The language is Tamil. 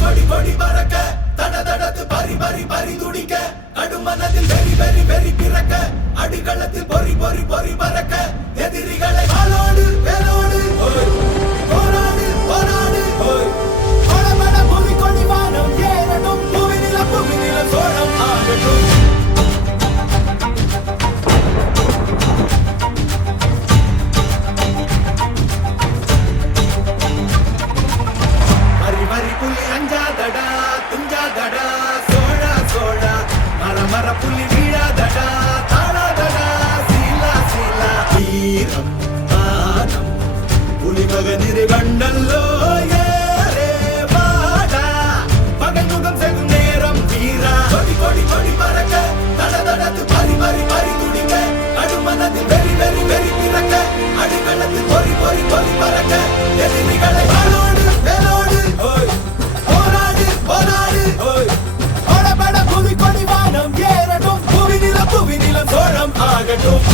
கொடி கொடி பறக்க தட தடத்து பறி பறி பறி துடிக்க கடுமனதில் வெறி வெறி வெறி பிறக்க அடிகளத்தில் பொறி பொறி பொறி பறக்க எதிரிகளை வாளோடு வேலோடு போராடு போராடு படபட புவி கொடி வானம் ஏறட்டும் புவி நில சோழம் ஆகட்டும் வரி வரி புலி அஞ்சாதடா துஞ்சாதடா சோழா சோழா மர புலி வீழாதடா தாழாதடா சீலா சீலா வீரம் மானம் புலி மகனிரு கண்டல்லோ ஏரே வாடா பகை முகம் செகும் நேரம் வீரா கொடி கொடி கொடி பறக்க தட தடத்து பறி பறி பறி துடிக்க கடுமனதில் வெறி வெறி வெறி பிறக்க அடிகளத்தில் பொறி பொறி பொறி பறக்க எதிரிகளை வாளோடு வேலோடு போராடு போராடு படபட புவி கொடி வானம் ஏறட்டும் புவி நிலம் சோழம் ஆகட்டும்